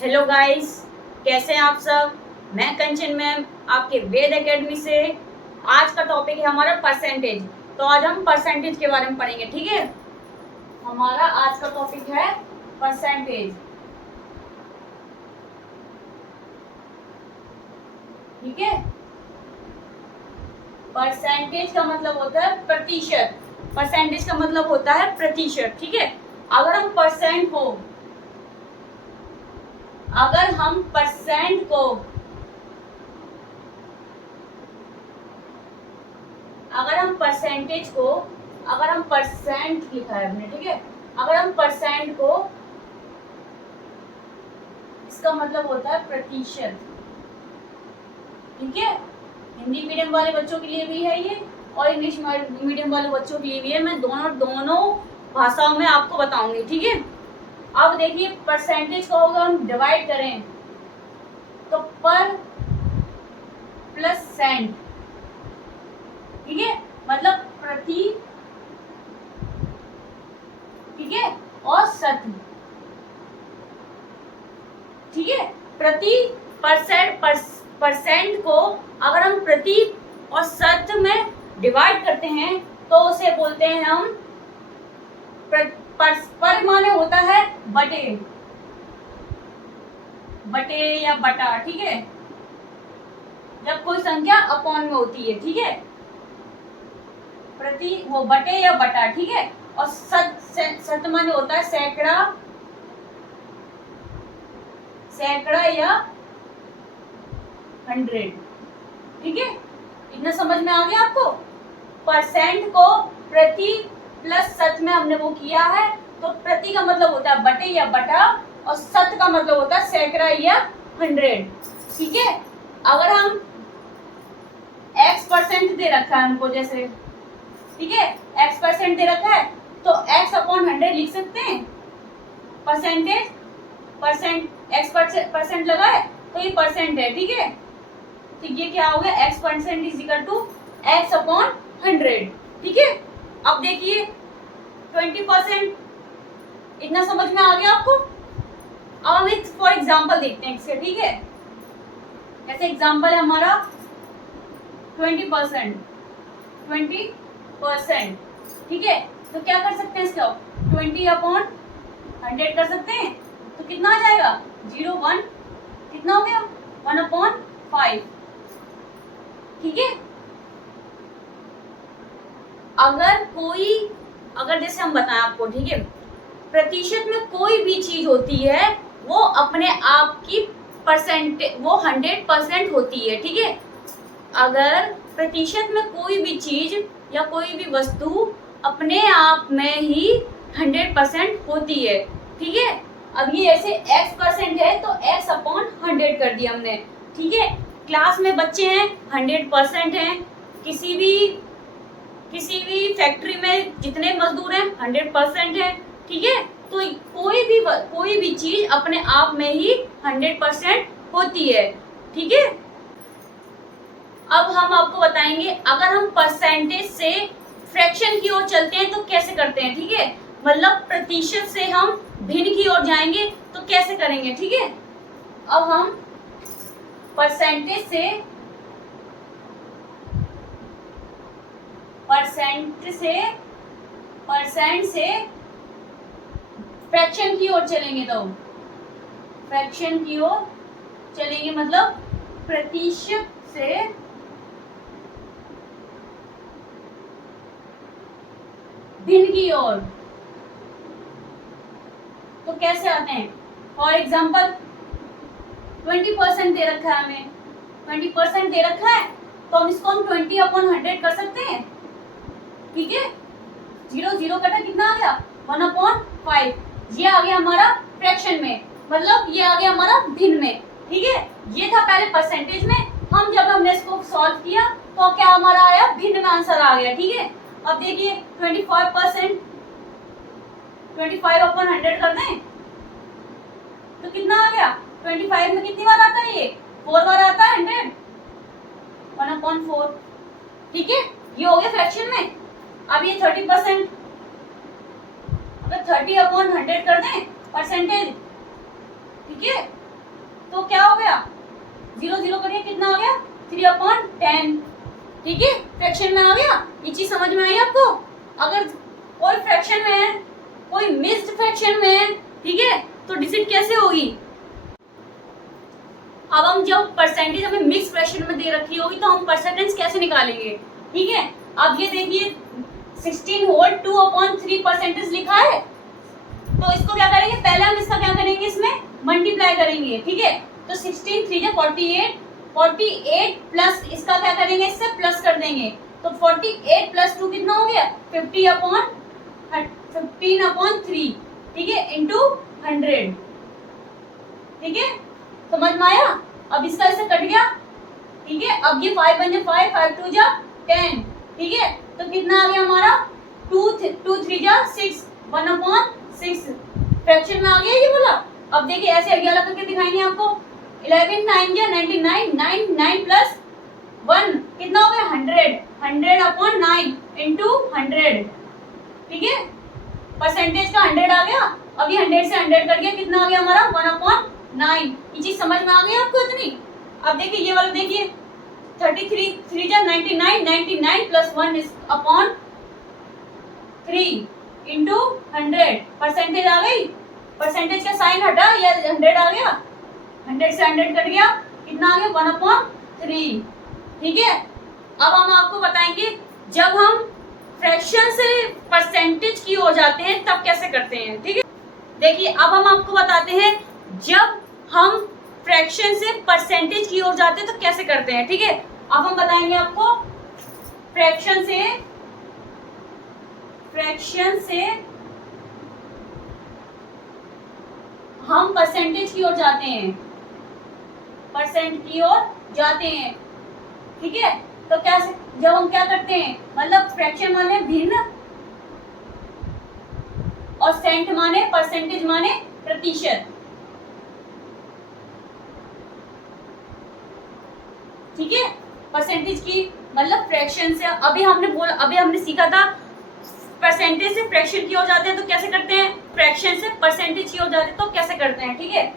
Hello guys, कैसे हैं आप सब। मैं कंचन मैम आपके वेद एकेडमी से। आज का टॉपिक है हमारा परसेंटेज। तो आज हम परसेंटेज के बारे में पढ़ेंगे। ठीक है, हमारा आज का टॉपिक है परसेंटेज। ठीक है, परसेंटेज का मतलब होता है प्रतिशत। परसेंटेज का मतलब होता है प्रतिशत। ठीक है, अगर हम परसेंट को अगर हम परसेंट को अगर हम परसेंटेज को अगर हम परसेंट लिखा है हमने, ठीक है, अगर हम परसेंट को, इसका मतलब होता है प्रतिशत। ठीक है, हिंदी मीडियम वाले बच्चों के लिए भी है ये और इंग्लिश मीडियम वाले बच्चों के लिए भी है। मैं दोनों भाषाओं में आपको बताऊंगी। ठीक है, अब देखिए परसेंटेज को अगर हम डिवाइड करें तो पर प्लस सेंट। ठीक है, मतलब प्रति, ठीक है, और शत। ठीक है, प्रति परसेंट को अगर हम प्रति और शत में डिवाइड करते हैं तो उसे बोलते हैं हम पर माने होता है बटे या बटा। ठीक है, जब कोई संख्या अपॉन में होती है। ठीक है, प्रति वो बटे या बटा। ठीक है, और शत माने होता है सैकड़ा या 100। ठीक है, इतना समझ में आ गया आपको। परसेंट को प्रति प्लस शत में हमने वो किया है, तो प्रति का मतलब होता है बटे या बटा और शत का मतलब होता है सैकड़ा या 100। ठीक है, अगर हम x% दे रखा है हमको, जैसे, ठीक है, x% दे रखा है तो x/100 लिख सकते हैं। परसेंटेज x% लगा है तो ये परसेंट है। ठीक है, तो ये क्या हो गया, x% is equal to x/100। ठीक है, अब देखिए 20%, इतना समझ में आ गया आपको। अब हम एक फॉर एग्जांपल देखते हैं इसके। ठीक है, जैसे एग्जांपल है हमारा 20%। ठीक है, तो क्या कर सकते हैं इसका 20/100 कर सकते हैं। तो कितना आ जाएगा 0 1, कितना हो गया 1/5। ठीक है, अगर जैसे हम बताएं आपको, ठीक है, प्रतिशत में कोई भी चीज होती है वो अपने आप की वो 100% होती है। ठीक है, अगर प्रतिशत में कोई भी चीज या कोई भी वस्तु अपने आप में ही 100% होती है। ठीक है, अब ये ऐसे x% है तो x/100 कर दिया हमने। ठीक है, क्लास में बच्चे हैं 100% हैं, किसी भी फैक्ट्री में जितने मजदूर हैं 100% हैं। ठीक है, तो कोई भी चीज अपने आप में ही 100% होती है। ठीक है, अब हम आपको बताएंगे अगर हम परसेंटेज से फ्रैक्शन की ओर चलते हैं तो कैसे करते हैं। ठीक है, मतलब प्रतिशत से हम भिन्न की ओर जाएंगे तो कैसे करेंगे। ठीक है, अब हम परसेंट से फ्रैक्शन की ओर चलेंगे। तो फ्रैक्शन की ओर चलेंगे मतलब प्रतिशत से भिन्न की ओर। तो कैसे आते हैं, फॉर एग्जाम्पल 20% दे रखा है हमें, 20% दे रखा है तो हम इसको 20/100 कर सकते हैं। ठीक है, 0 कटा कितना आ गया 1/5। ये आ गया हमारा फ्रैक्शन में, मतलब ये आ गया हमारा भिन्न में। ठीक है, ये था पहले परसेंटेज में। जब हमने इसको सॉल्व किया तो क्या हमारा आया, भिन्न में आंसर आ गया। ठीक है, अब देखिए 25% 25/100 कर दें तो कितना आ गया, 25 में कितनी बार आता है, ये 4 बार आता है 100, 1/4। ठीक है, ये हो गया फ्रैक्शन में। अब ये 30%, अगर 30/100 कर दें परसेंटेज, ठीक है, तो क्या हो गया, 0 0 करिए, कितना आ गया 3/10। ठीक है, फ्रैक्शन में आ गया। ये चीज समझ में आई आपको? अगर कोई फ्रैक्शन में है, कोई मिक्स्ड फ्रैक्शन में है, ठीक है, तो डिजिट कैसे होगी? अब हम जब परसेंटेज हमें मिक्स फ्रैक्शन में दे रखी होगी तो हम परसेंटेज कैसे निकालेंगे? ठीक है, अब ये देखिए 16 होल 2/3 परसेंटेज लिखा है, तो इसको क्या करेंगे, पहले हम इसका क्या करेंगे, इसमें मल्टीप्लाई करेंगे। ठीक है, तो 16 3 48, 48 प्लस इसका क्या करेंगे, इससे प्लस कर देंगे, तो 48 प्लस 2 कितना हो गया 15/3। ठीक है, इंटू 100। ठीक है, समझ में आया? अब इसका इससे कट गया। ठीक है, अब ये 5 बन जाए 5, 5 2 जा 10। ठीक है, तो कितना आ गया हमारा 2 3 जा 6, 1/6 फ्रैक्शन में आ गया ये बोला। अब देखिए ऐसे आगे अलग करके दिखाएंगे आपको। 11 9 जा 99, 9 9 प्लस 1 कितना हो गया 100, 100/9 इंटू 100। ठीक है, परसेंटेज का 100 आ गया। अब ये 100 से 100 कर गया, कितना आ गया हमारा 1/9। ये चीज समझ में आ गई आपको इतनी? अब देखिए ये वाला देखिए 33 3 जा 99, 99 plus 1 is upon 3 into 100। Percentage आ गई, परसेंटेज का साइन हटा, ये 100 आ गया, 100 से 100 कट गया, कितना आ गया 1/3। ठीक है, अब हम आपको बताएंगे जब हम फ्रैक्शन से परसेंटेज की ओर जाते हैं तब कैसे करते हैं। ठीक है, देखिए अब हम आपको बताते हैं जब हम फ्रैक्शन से परसेंटेज की ओर जाते हैं तो कैसे करते हैं। ठीक है, अब हम बताएंगे आपको फ्रैक्शन से हम परसेंटेज की ओर जाते हैं, परसेंट की ओर जाते हैं। ठीक है, तो क्या जब हम क्या करते हैं, मतलब फ्रैक्शन माने भिन्न और सेंट माने परसेंटेज माने प्रतिशत। ठीक है, परसेंटेज की मतलब फ्रैक्शन से अभी हमने सीखा था परसेंटेज से फ्रैक्शन की ओर जाते हैं तो कैसे करते हैं, फ्रैक्शन से परसेंटेज की ओर जाते हैं तो कैसे करते हैं। ठीक है,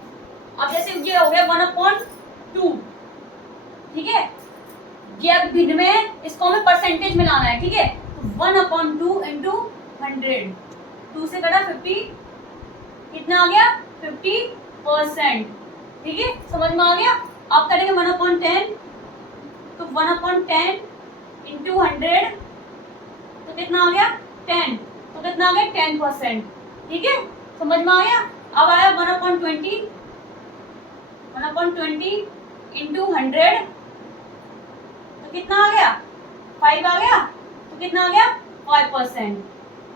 अब जैसे ये हो गया 1/2। ठीक है, ये अब भिन्न में है, इसको हमें परसेंटेज में लाना है। ठीक है, 1/2 इंटू 100, 2 से कटा 50, कितना आ गया 50%। ठीक है, समझ में आ गया? आप करेंगे 1/10, तो 1/10 इंटू 100 तो कितना आ गया 10, तो कितना आ गया 10%। ठीक है, समझ में आ गया? अब आया 1/20 इंटू 100 तो कितना आ गया 5 आ गया, तो कितना आ गया 5%।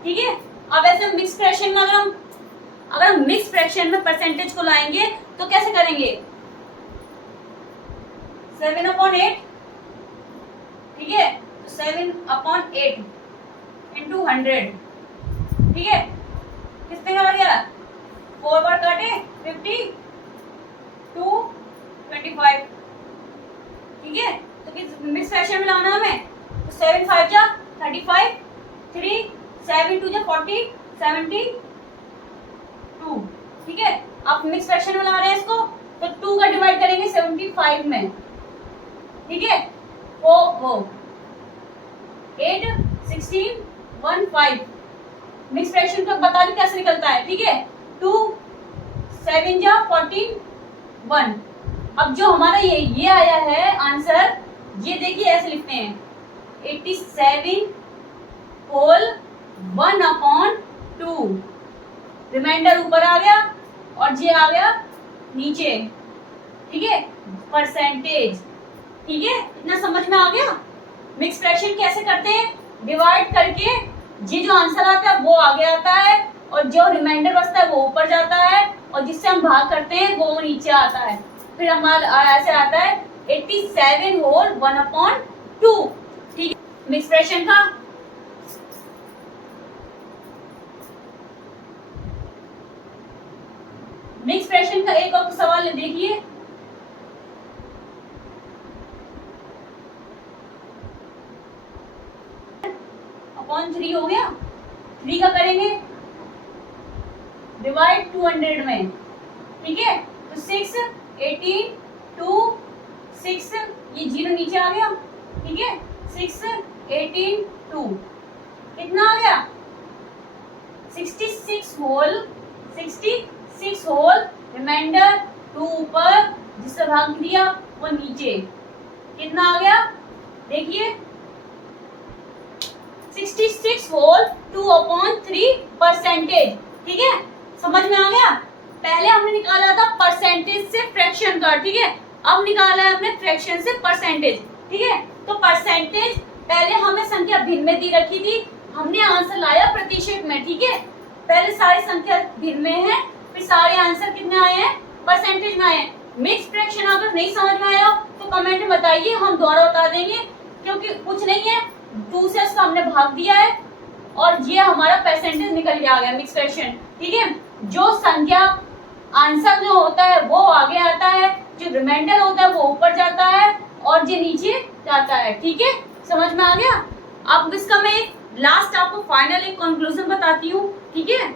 ठीक है, अब ऐसे मिक्स फ्रैक्शन में अगर हम मिक्स फ्रैक्शन में परसेंटेज को लाएंगे तो कैसे करेंगे, 7/8। ठीक है, तो 7/8 इंटू 100। ठीक है, कितने का लग गया 4 बार काटे 50 2 25। ठीक है, तो किस मिक्स फ्रैक्शन में लाना हमें, तो 7 5 जा 35, 3 7 2 जा 40 72। ठीक है, आप मिक्स फ्रैक्शन में ला रहे हैं इसको, तो 2 का डिवाइड करेंगे 75 में। ठीक है, वो 8 16 1 5 मिक्स फ्रैक्शन का बता दें कैसे निकलता है। ठीक है, 2 7 जा 14 1। अब जो हमारा ये आया है आंसर, ये देखिए ऐसे लिखते हैं 87 होल 1/2। रिमाइंडर ऊपर आ गया और ये आ गया नीचे। ठीक है, परसेंटेज। ठीक है, इतना समझ में आ गया? मिक्स फ्रैक्शन कैसे करते हैं, डिवाइड करके ये जो आंसर आता है वो आगे आता है और जो रिमाइंडर बचता है वो ऊपर जाता है और जिससे हम भाग करते हैं वो नीचे आता है। फिर हमारा ऐसे आता है 87 होल 1/2। ठीक है, मिक्स फ्रैक्शन का एक और सवाल देखिए, (3) हो गया, 3 का करेंगे डिवाइड 200 में। ठीक है, तो 6 18 2 6, ये 0 नीचे आ गया, ठीक है, 6 18 2 कितना आ गया 66 होल, रिमाइंडर 2 ऊपर, जिससे भाग दिया वो नीचे, कितना आ गया देखिए 66 होल 2/3%, ठीक है, समझ में आ गया। पहले हमने निकाला था परसेंटेज से फ्रैक्शन का, ठीक है, अब निकाला है हमने फ्रैक्शन से परसेंटेज, ठीक है। तो परसेंटेज पहले हमें संख्या भिन्न में दी रखी थी, हमने आंसर लाया प्रतिशत में, ठीक है, पहले सारी संख्या भिन्न में है, फिर सारे आंसर कितने आए हैं परसेंटेज में आए हैं। मिक्स फ्रैक्शन अगर नहीं समझ में आया तो कमेंट में बताइए, हम दोबारा बता देंगे, क्योंकि कुछ नहीं है, 2 से इसका हमने भाग दिया है और ये हमारा परसेंटेज निकल के आ गया मिक्स फ्रैक्शन, ठीक है। जो संख्या आंसर जो होता है वो आगे आता है, जो रिमाइंडर होता है वो ऊपर जाता है और जो नीचे जाता है, ठीक है, समझ में आ गया। अब इसका मैं एक लास्ट आपको फाइनल एक कंक्लूजन बताती हूँ, ठीक है।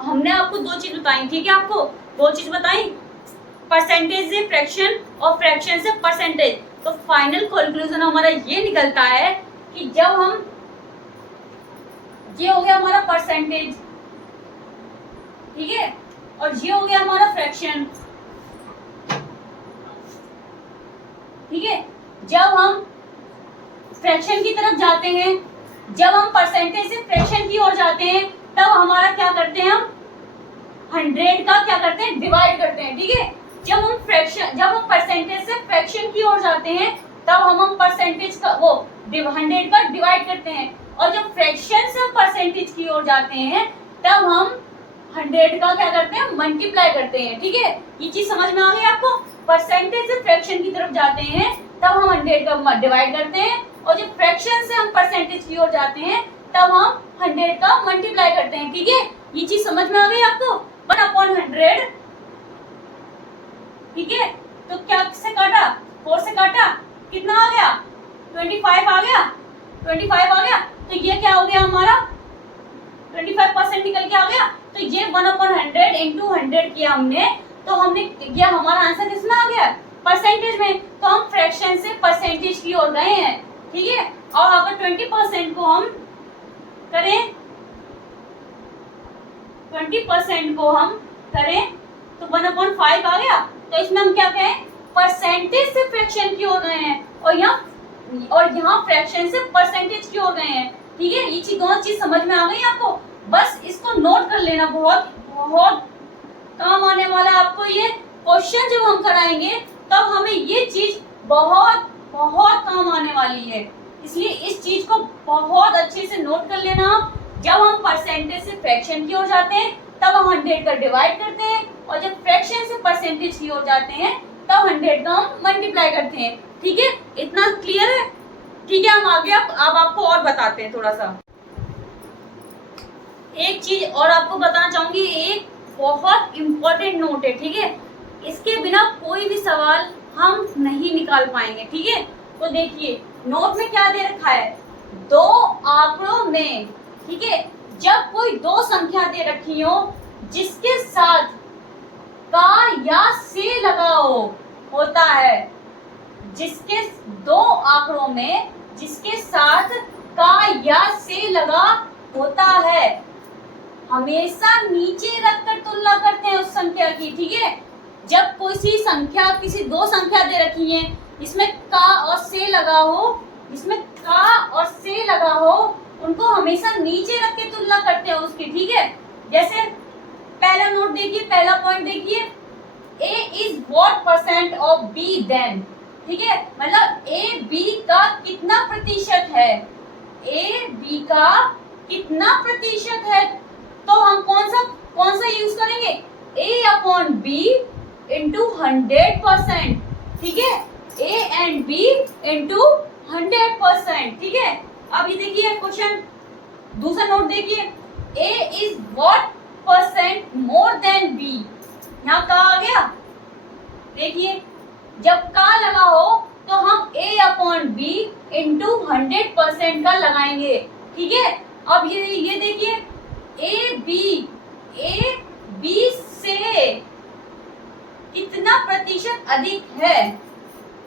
हमने आपको 2 चीज बताई, ठीक है, आपको 2 चीज बताई, परसेंटेज से फ्रैक्शन और फ्रैक्शन से परसेंटेज। तो फाइनल कंक्लूजन हमारा ये निकलता है कि जब हम, ये हो गया हमारा परसेंटेज, ठीक है, और ये हो गया हमारा फ्रैक्शन, ठीक है। जब हम फ्रैक्शन की तरफ जाते हैं, जब हम परसेंटेज से फ्रैक्शन की ओर जाते हैं, तब हमारा क्या करते हैं, हम 100 का क्या करते हैं डिवाइड करते हैं, ठीक है। जब हम परसेंटेज से फ्रैक्शन की ओर जाते हैं तब हम परसेंटेज का वो 100 का डिवाइड करते हैं, और जब फ्रैक्शन से हम परसेंटेज की ओर जाते हैं तब हम 100 का क्या करते हैं मल्टीप्लाई करते हैं, ठीक है। ये चीज समझ में आ गई आपको। परसेंटेज से फ्रैक्शन की तरफ जाते हैं तब हम 100 का डिवाइड करते हैं, और जब फ्रैक्शन से हम परसेंटेज की ओर जाते हैं तब हम 100 का मल्टीप्लाई करते हैं, ठीक है। ये चीज समझ में आ गई आपको। 1/100, ठीक है, तो क्या से काटा 4 से काटा, कितना आ गया 25 आ गया, 25 आ गया, तो ये क्या हो गया हमारा 25% निकल के आ गया। तो ये 1/100 इंटू 100 किया हमने, तो हमने ये हमारा आंसर किसमें आ गया परसेंटेज में। तो हम फ्रैक्शन से परसेंटेज की ओर गए हैं, ठीक है। और अगर 20% को हम करें, 20% को हम करें तो 1/5 आ गया। तो इसमें हम क्या कहें परसेंटेज से फ्रैक्शन की ओर गए हैं, और यहाँ फ्रैक्शन से परसेंटेज की ओर गए हैं, ठीक है। ये चीज दोनों चीज समझ में आ गई आपको, बस इसको नोट कर लेना, बहुत बहुत काम आने वाला है आपको ये क्वेश्चन। जब हम कराएंगे तब हमें ये चीज बहुत बहुत काम आने वाली है, इसलिए इस चीज को बहुत अच्छे से नोट कर लेना। जब हम परसेंटेज से फ्रैक्शन की ओर जाते हैं तब हम 100 का डिवाइड करते हैं, और जब फ्रैक्शन से परसेंटेज की ओर जाते हैं तब 100 का हम मल्टीप्लाई करते हैं, ठीक है। इतना क्लियर है, ठीक है। हम आगे अब आपको और बताते हैं थोड़ा सा। एक चीज और आपको बताना चाहूंगी, एक बहुत इंपॉर्टेंट नोट है, ठीक है, इसके बिना कोई भी सवाल हम नहीं निकाल पाएंगे, ठीक है। तो देखिए नोट में क्या दे रखा है, 2 आंकड़ों में, ठीक है, जब कोई 2 संख्या दे रखी हो जिसके साथ का या से लगा होता है, जिसके 2 आंकड़ों में जिसके साथ का या से लगा होता है, हमेशा नीचे रखकर तुलना करते हैं उस संख्या की, ठीक है। जब कोई संख्या, किसी 2 संख्या दे रखी है जिसमें का और से लगा हो, जिसमें का और से लगा हो, उनको हमेशा नीचे रख के तुलना करते हैं उसकी, ठीक है। जैसे पहला नोट देखिए, पहला पॉइंट देखिए, A is what percent of B then, ठीक है, मतलब A B का कितना प्रतिशत है, A B का कितना प्रतिशत है, तो हम कौन सा यूज करेंगे A/B इंटू 100%, ठीक है, A and B इंटू 100%, ठीक है। अब ये देखिए क्वेश्चन, दूसरा नोट देखिए, A is what percent more than B, यहाँ का आ गया, देखिए जब का लगा हो तो हम A/B इंटू 100% का लगाएंगे, ठीक है। अब ये देखिए A B से कितना प्रतिशत अधिक है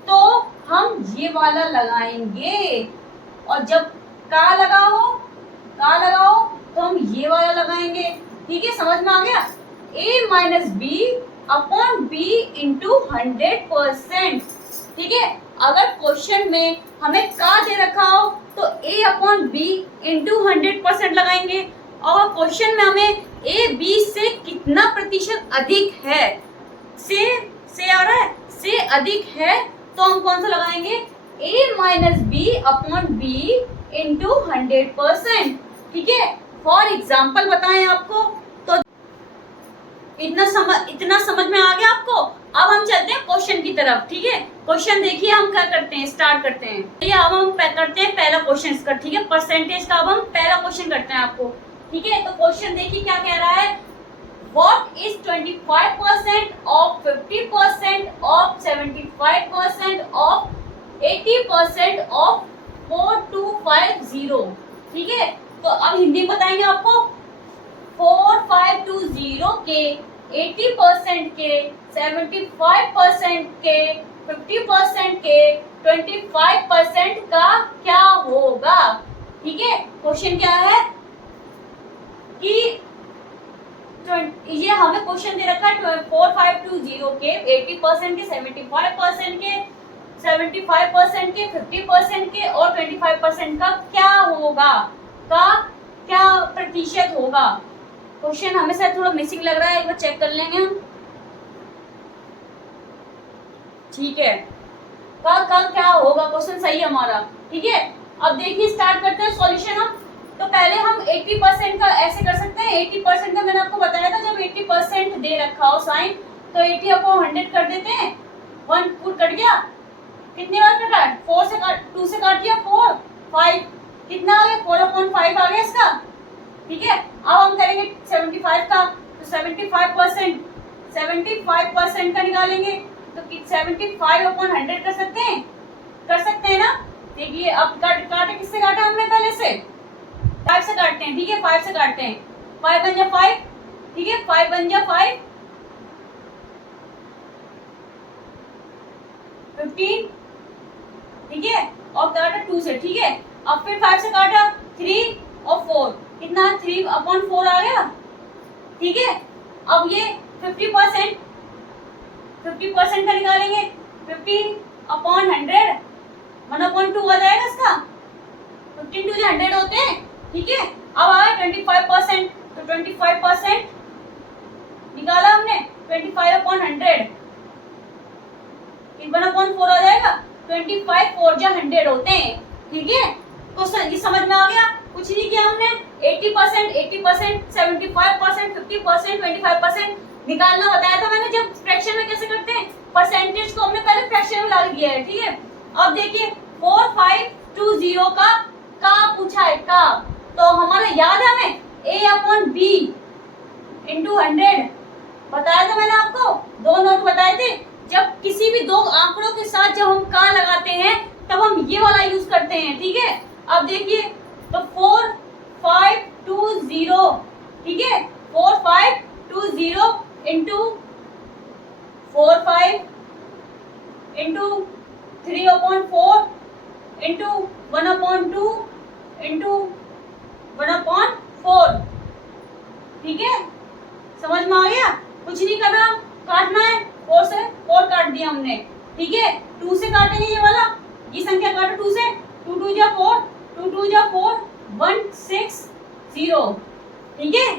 तो हम ये वाला लगाएंगे, और जब का लगाओ तो हम ये वाला लगाएंगे। ठीक है, समझ में आ गया? a minus B upon B into 100%। ठीक है, अगर क्वेश्चन में हमें का दे रखा हो तो a अपॉन बी इंटू 100% लगाएंगे, और क्वेश्चन में हमें a b से कितना प्रतिशत अधिक है, से आ रहा है, से अधिक है, तो हम कौन सा लगाएंगे? a minus B upon B into 100%। ठीक है, फॉर एग्जाम्पल बताएं आपको, तो इतना समझ में आ गया आपको? अब हम चलते हैं क्वेश्चन की तरफ। ठीक है, क्वेश्चन देखिए हम क्या करते हैं, स्टार्ट करते हैं। ये अब हम करते हैं पहला क्वेश्चन इसका। ठीक है, परसेंटेज का अब हम पहला क्वेश्चन करते हैं आपको। ठीक है, तो क्वेश्चन देखिए क्या कह रहा है। What is 25% of 50% of 75% of 80% of 4250? ठीक है, तो अब हिंदी में बताएंगे आपको। 4520 के 80% के 75% के 50% के 25% का क्या होगा? ठीक है, क्वेश्चन क्या है कि ये हमें क्वेश्चन दे रखा है 4520 के 80% के 75% के 75% के 50% के और 25% का क्या होगा, का क्या प्रतिशत होगा। क्वेश्चन हमें शायद थोड़ा मिसिंग लग रहा है, एक बार चेक कर लेंगे हम। ठीक है, का क्या होगा, क्वेश्चन सही है हमारा। ठीक है, अब देखिए स्टार्ट करते हैं सॉल्यूशन हम। तो पहले हम 80% का ऐसे कर सकते हैं। 80% का मैंने आपको बताया था, जब 80% दे रखा हो साइन तो 80 अपॉन 100 कर देते हैं। 1 फुट कट गया, कितने बार कटा? 4 से काट, 2 से काट दिया 4, 5 कितना आ गया? 4/5 आ गया इसका। ठीक है, अब हम करेंगे 75 का, तो 75% का निकालेंगे, तो 75/100 कर सकते हैं ना। देखिए अब काटे किससे काटा हमने? पहले से 5 से काटते हैं। ठीक है, 5 से काटते हैं, 5 बन जा 5। ठीक है, 5 बन जा 5, 15। ठीक है, और काटा 2 से। ठीक है, अब फिर 5 से काटा 3 और 4, कितना? 3/4 आ गया। ठीक है, अब ये 50% का निकालेंगे, 50/100 1/2 आ जाएगा इसका। 15 टू 100 होते हैं। ठीक है, अब आए 25%, तो 25% निकाला हमने, 25/100 1/4 आ जाएगा। 25 4 जा 100 होते हैं। ठीक है, तो ये समझ में आ गया? कुछ नहीं किया हमने। 80%, 75%, 50%, 25% निकालना बताया था मैंने। जब फ्रैक्शन में कैसे करते हैं, परसेंटेज को हमने पहले फ्रैक्शन में डाल दिया है। ठीक है, अब देखिए 4520 का पूछा है, का, तो हमारा याद है हमें a/b इंटू 100 बताया था मैंने आपको। 2 नोट बताए थे। जब किसी भी 2 आंकड़ों के साथ जब हम का लगाते हैं तब हम ये वाला यूज करते हैं। ठीक है, अब देखिए तो 4520, ठीक है, 4520 इंटू 45 इंटू 3/4 इंटू 1/2 इंटू 1/4। ठीक है, समझ में आ गया? कुछ नहीं करना, काटना है। 4 से 4 काट दिया हमने। ठीक है, 2 से काटेंगे ये वाला, ये संख्या काटो 2 से। 2 2 जा 4, 2 2 जा 4, 160। ठीक है,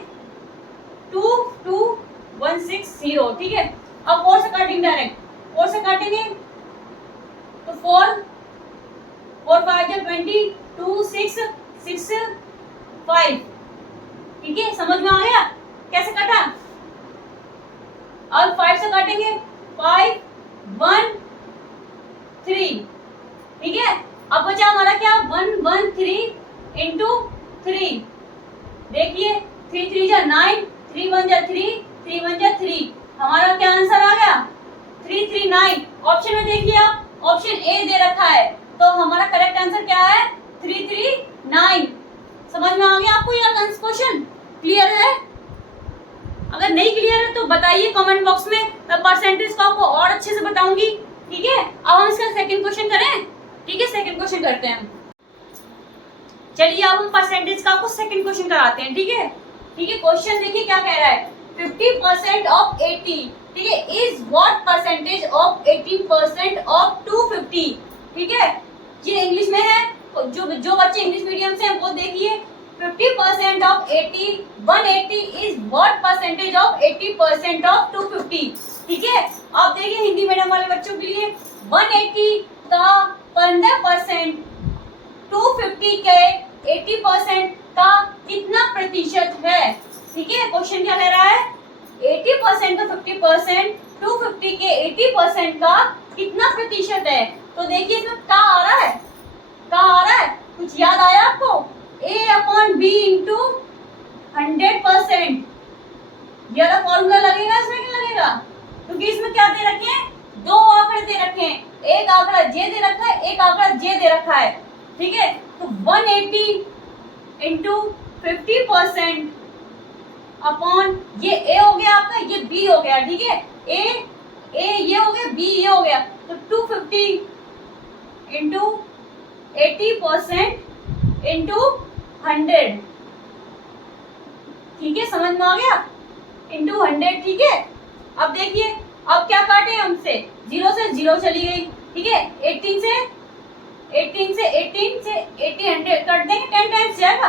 2 2 160। ठीक है, अब 4 से काटेंगे डायरेक्ट। 4 से काटेंगे तो 4 4 5 जा 20, 2 6 6 5। ठीक है, समझ में आ गया कैसे काटा? अब 5 से काटेंगे, 5 1 3। ठीक है, अब बचा हमारा क्या? 113 इंटू 3। देखिए 3 3 जा 9, 3 1 जा 3, 3 1 जा 3। हमारा क्या आंसर आ गया? 339। ऑप्शन में देखिए आप, ऑप्शन ए दे रखा है, तो हमारा करेक्ट आंसर क्या है? 339। समझ में आ गया आपको ये क्वेश्चन? क्लियर है? अगर नहीं क्लियर है तो बताइए कमेंट बॉक्स में, मैं परसेंटेज को आपको और अच्छे से बताऊंगी। ठीक है, अब हम इसका सेकंड क्वेश्चन करें। ठीक है, सेकंड क्वेश्चन करते हैं। चलिए अब हम परसेंटेज का आपको सेकंड क्वेश्चन कराते हैं। ठीक है, क्वेश्चन देखिए क्या कह रहा है। 50% ऑफ 80, ठीक है, is what percentage of 80% of 250। ठीक है, ये इंग्लिश में है, जो बच्चे इंग्लिश मीडियम से हैं वो देखिए। 50% of 80, 180 is what percentage of 80% of 250। ठीक है, आप देखिए हिंदी मीडियम वाले बच्चों के लिए 180 का 15%, 250 के 80% का कितना प्रतिशत है। ठीक है, क्वेश्चन क्या कह रहा है, 80% का 50%, 250 के 80% का कितना प्रतिशत है। तो देखिए इसमें क्या आ रहा है, कुछ याद आया आपको, A/B इंटू 100%। ये वाला फॉर्मूला लगेगा इसमें, क्या लगेगा, क्योंकि इसमें क्या दे रखे हैं, दो आंकड़े दे रखे हैं, एक आंकड़ा J दे रखा है, एक आंकड़ा J दे रखा है। ठीक है, तो 180 इंटू 50% अपॉन ये A हो गया आपका, ये B हो गया। ठीक है, A ये हो गया, B ये हो गया, तो 250 इंटू 80% इंटू 100। ठीक है, समझ में आ गया, इंटू 100। ठीक है, अब देखिए अब क्या काटे हमसे, 0 से 0 चली गई। ठीक है, 18 से 80 100 काट देंगे, 10 टाइम्स जाएगा।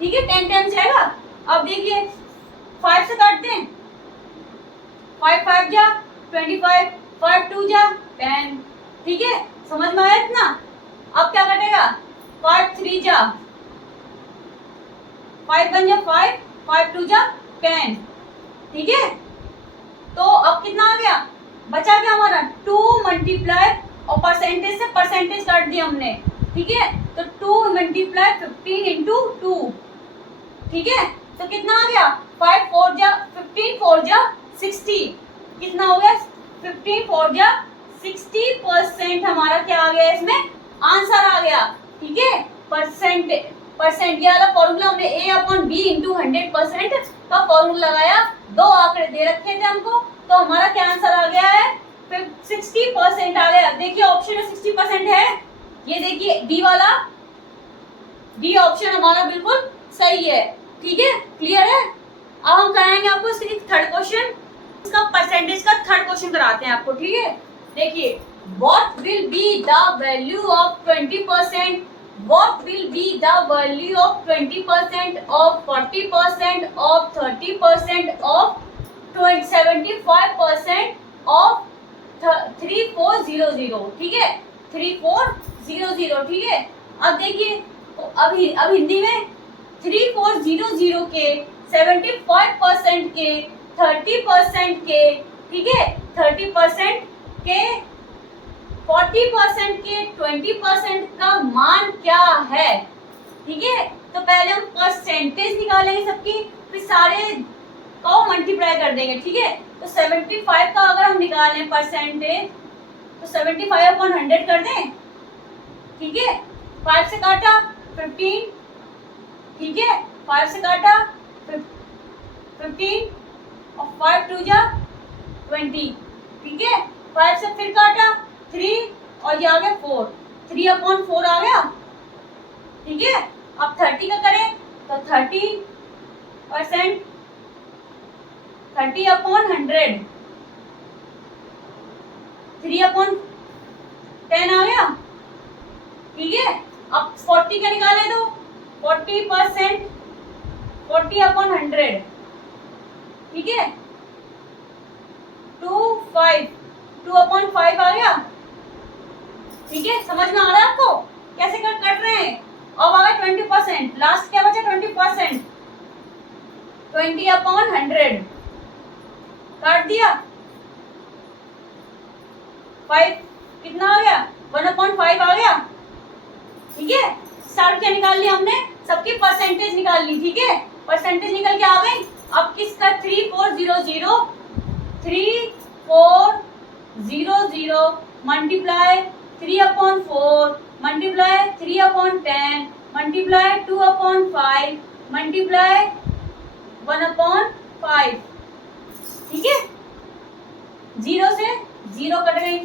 ठीक है, 10 टाइम्स जाएगा। अब देखिए 5 से काट दें, 5 5 जा 25, 5 2 जा 10। ठीक है, समझ में आया इतना। अब क्या कटेगा, 5 3 जा 5 1 जा 5, 5 2 जा 10। ठीक है, तो अब कितना आ गया, बचा क्या हमारा 2 मल्टीप्लाई, और परसेंटेज से परसेंटेज काट दिया हमने। ठीक है, तो 2 मल्टीप्लाई 15 इंटू 2। ठीक है, तो कितना आ गया, 5 4 जा 15 4 जा 60। कितना हो गया, 15 4 जा 60% हमारा क्या आ गया, इसमें आंसर आ गया। ठीक है, परसेंट ये वाला फॉर्मूला हमने A/B इंटू 100% का फॉर्मूला लगाया, दो आंकड़े दे रखे थे हमको, तो हमारा क्या आंसर आ गया है, 60% आ गया। देखिए ऑप्शन में 60% है, ये देखिए डी वाला, डी ऑप्शन हमारा बिल्कुल सही है। ठीक है, क्लियर है। अब हम कराएंगे आपको इसका थर्ड क्वेश्चन, इसका परसेंटेज का थर्ड क्वेश्चन कराते हैं आपको। ठीक है, देखिए what will be the value of 20%, what will be the value of 20% of 40% of 30% of 75% of 3400। ठीक है, 3400। ठीक है, अब देखिए अब हिंदी में 3400 के 75% के 30% के, ठीक है, 30% के 40% के 20% का मान क्या है। ठीक है, तो पहले हम परसेंटेज निकालेंगे सबकी, फिर सारे को मल्टीप्लाई कर देंगे। ठीक है, तो 75 का अगर हम निकालें परसेंटेज, तो 75/100 कर दें। ठीक है, 5 से काटा 15, ठीक है, 5 से काटा 15 और 5 2 जा 20। ठीक है, 5 से फिर काटा 3 और ये आ गया 4, 3/4 आ गया। ठीक है, अब 30 का करें तो 30%, 30/100, 3/10 आ गया। ठीक है, अब 40 का निकाले तो 40%, 40/100। ठीक है, 2/5 आ गया। ठीक है, समझ में आ रहा है आपको कैसे कट रहे हैं। अब आ गया 20%, लास्ट क्या बचा 20%, 20/100 काट दिया, 5 कितना आ गया, 1/5 आ गया। ठीक है, सारे क्या निकाल लिया हमने, सबकी परसेंटेज निकाल ली। ठीक है, परसेंटेज निकल के आ गई। अब किसका 3400 मल्टीप्लाई 3/4 मल्टीप्लाई 3/10 मल्टीप्लाई 2/5 मल्टीप्लाई 1/5। ठीक है, 0 से 0 कट गई,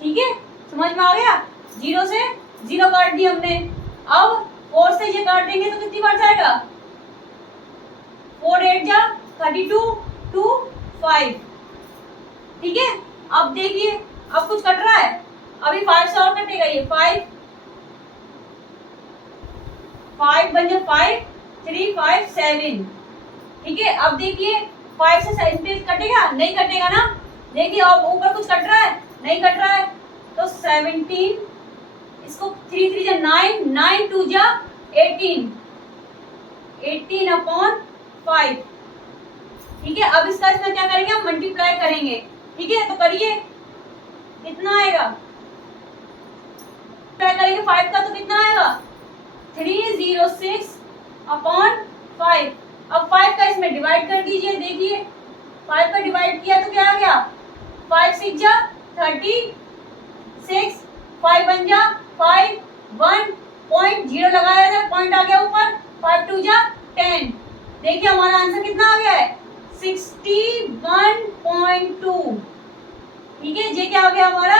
ठीक है, समझ में आ गया। 0 से 0 काट दी हमने। अब 4 से ये काट देंगे तो कितनी बार जाएगा, 4 8 जा 32 2 5, ठीक है। अब देखिए अब कुछ कट रहा है, अभी 5 से और कटेगा, ये 5 बन जाए 5 3 5 7, ठीक है। अब देखिए 5 से 7 कटेगा, नहीं कटेगा ना। देखिए अब ऊपर कुछ कट रहा है, नहीं कट रहा है, तो 17, इसको 3 3 जा 9 9 2 जा 18 18 अपॉन 5, ठीक है। अब इसका इसमें क्या करेंगे, हम मल्टीप्लाई करेंगे, ठीक है। तो करिए, कितना आएगा, मल्टीप्लाई करेंगे 5 का तो कितना आएगा 306 अपॉन 5। अब 5 का इसमें डिवाइड कर दीजिए, देखिए 5 का डिवाइड किया तो क्या आ गया, 5 6 जा 36, 5 बन जा 5 1 पॉइंट 0 लगाया था, पॉइंट आ गया ऊपर, 5 2 जा 10। देखिए हमारा आंसर कितना आ गया है 61.2, ठीक है। ये क्या हो गया हमारा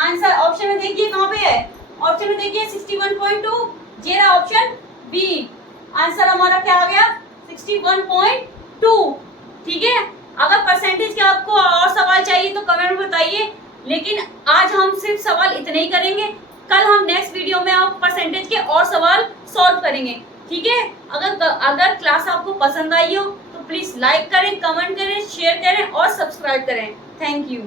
आंसर। ऑप्शन में देखिए कहाँ पे है, ऑप्शन में देखिए 61.2, ये रहा ऑप्शन बी। आंसर हमारा क्या आ गया 61.2, ठीक है। अगर परसेंटेज के आपको और सवाल चाहिए तो कमेंट में बताइए, लेकिन आज हम सिर्फ सवाल इतने ही करेंगे। कल हम नेक्स्ट वीडियो में आप परसेंटेज के और सवाल सॉल्व करेंगे, ठीक है। अगर क्लास आपको पसंद आई हो तो प्लीज लाइक करें, कमेंट करें, शेयर करें और सब्सक्राइब करें। Thank you.